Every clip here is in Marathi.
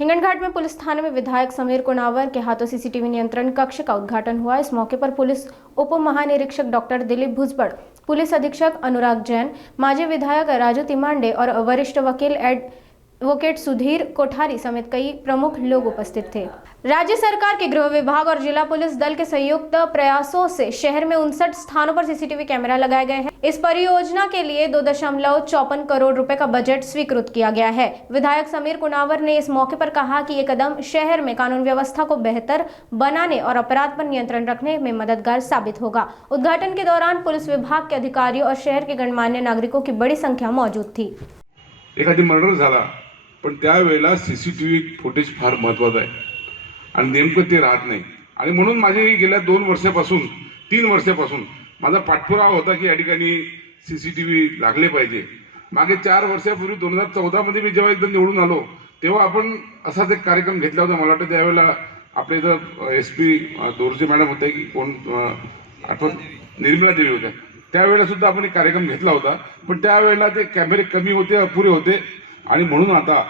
हिंगणघाट में पुलिस थाने में विधायक समीर कुणावर के हाथों सीसीटीवी नियंत्रण कक्ष का उद्घाटन हुआ। इस मौके पर पुलिस उप महानिरीक्षक डॉक्टर दिलीप भुजबड़, पुलिस अधीक्षक अनुराग जैन, माजी विधायक राजू तिमांडे और वरिष्ठ वकील एडवोकेट सुधीर कोठारी समेत कई प्रमुख लोग उपस्थित थे। राज्य सरकार के गृह विभाग और जिला पुलिस दल के संयुक्त प्रयासों से शहर में 59 स्थानों पर सीसीटीवी कैमरा लगाए गए हैं। इस परियोजना के लिए 2.54 करोड़ रुपए का बजट स्वीकृत किया गया है। विधायक समीर कुणावर ने इस मौके पर कहा कि ये कदम शहर में कानून व्यवस्था को बेहतर बनाने और अपराध पर नियंत्रण रखने में मददगार साबित होगा। उद्घाटन के दौरान पुलिस विभाग के अधिकारियों और शहर के गणमान्य नागरिकों की बड़ी संख्या मौजूद थी। एखादी मर्डर झाला पण त्यावेळेला सीसीटीव्ही फुटेज फार महत्त्वाचं आहे आणि नेमकं ते राहत नाही आणि म्हणून माझे गेल्या 3 वर्षापासून माझा पाठपुरावा होता की या ठिकाणी सीसीटीव्ही लागले पाहिजे। मागे 4 वर्षापूर्वी 2014 मध्ये मी जेव्हा एकदा निवडून आलो तेव्हा आपण असाच एक कार्यक्रम घेतला होता। मला वाटतं त्यावेळेला आपल्या इथं एसपी दोरजे मॅडम होते की कोण आठवण निर्मला देवी होत्या, त्यावेळेला सुद्धा आपण एक कार्यक्रम घेतला होता, पण त्यावेळेला ते कॅमेरे कमी होते, अपुरे होते आणि म्हणून आता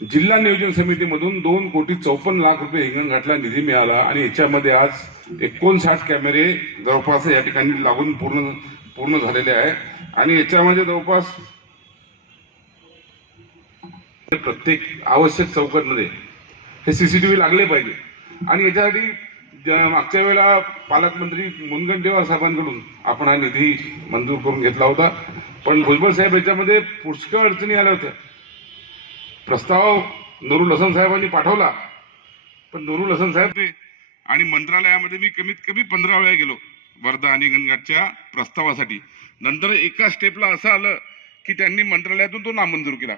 जिल्हा नियोजन समितीमधून 2,54,00,000 रुपये हिंगणघाटला निधी मिळाला आणि याच्यामध्ये आज 59 कॅमेरे जवळपास या ठिकाणी लागून पूर्ण झालेले आहे आणि याच्यामध्ये जवळपास प्रत्येक आवश्यक चौकामध्ये हे सीसीटीव्ही लागले पाहिजे आणि याच्यासाठी मागच्या वेळेला पालकमंत्री मुनगंटीवार साहेबांकडून आपण हा निधी मंजूर करून घेतला होता, पण भुजबळ साहेब याच्यामध्ये पुष्कळ अडचणी आल्या होत्या। प्रस्ताव नूरुल हसन साहेबांनी पाठवला, पण नूरुल हसन साहेब आणि मंत्रालयामध्ये मी कमीत कमी 15 वेळा गेलो वर्धा आणि हिंगणघाटच्या प्रस्तावासाठी। नंतर एका स्टेपला असं आलं की त्यांनी मंत्रालयातून तो नामंजूर केला।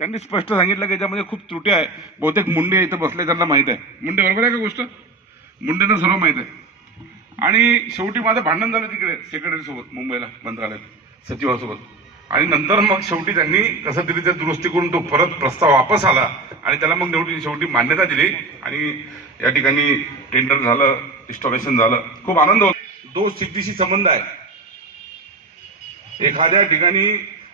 त्यांनी स्पष्ट सांगितलं की याच्यामध्ये खूप त्रुटी आहे। बहुतेक मुंडे इथं बसले, त्यांना माहित आहे, मुंडे बरोबर आहे का गोष्ट, मुंडेंना सर्व माहित आहे। आणि शेवटी माझं भांडण झालं तिकडे सेक्रेटरी सोबत मुंबईला मंत्रालयात सचिवासोबत आणि नंतर मग शेवटी त्यांनी कसं तरी त्या दुरुस्ती करून तो परत प्रस्ताव वापस आला आणि त्याला मग शेवटी मान्यता दिली आणि या ठिकाणी टेंडर झालं, इन्स्टॉलेशन झालं। खूप आनंद होतो। दोष सिद्धीशी संबंध आहे। एखाद्या ठिकाणी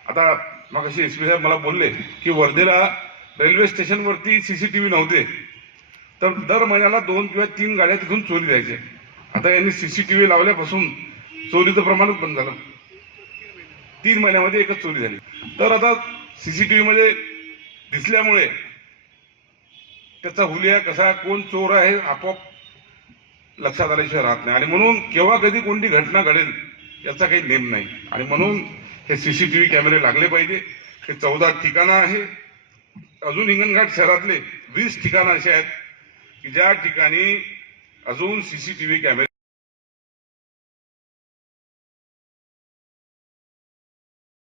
आता मग अशी एसपी साहेब मला बोलले की वर्धेला रेल्वे स्टेशनवरती सीसीटीव्ही नव्हते, तर दर महिन्याला 2 किंवा 3 गाड्या तिथून चोरी जायचे। आता यांनी सीसीटीव्ही लावल्यापासून चोरीचं प्रमाणच बंद झालं। 3 महिन्यामध्ये एकच चोरी झाली। तर आता सीसीटीव्ही मध्ये दिसल्यामुळे त्याचा हुलिया कसा, कोण चोर आहे, आपोआप लक्षात आल्याशिवाय राहत नाही आणि म्हणून केव्हा कधी कोणती घटना घडेल याचा काही नेम नाही आणि म्हणून हे सीसीटीव्ही कॅमेरे लागले पाहिजे। हे 14 ठिकाणं आहे। अजून हिंगणघाट शहरातले 20 ठिकाणं असे आहेत की ज्या ठिकाणी अजून सीसीटीव्ही कॅमेरे